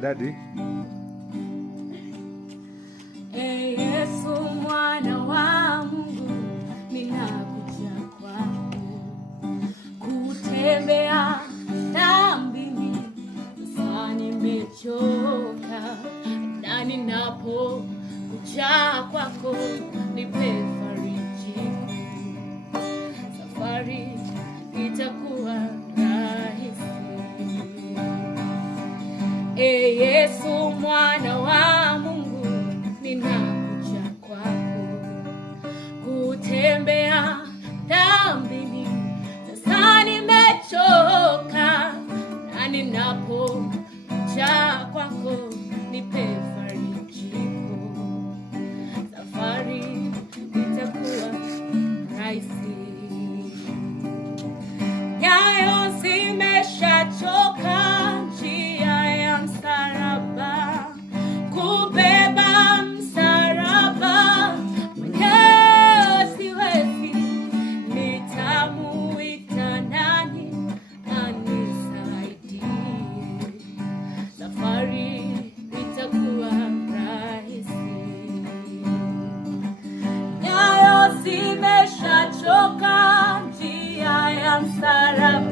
Daddy. Yesu mwana wa Mungu, ninakuja kwako, kutembea dhambini sasa nimechoka, na ninapokuja kwako nipe farijiko, safari itakuwa rahisi. Yesu mwana wa Mungu, ninakuja kwako, kutembea dhambini sasa nimechoka, na ninapokuja kwako nipe farijiko, safari itakuwa rahisi. Nyayo zimeshachoka njia ya msalaba, kubeba msalaba mwenyewe siwezi, nitamuita nani anisaidie, safari itakuwa rahisi. Nyayo zimeshachoka njia ya msalaba,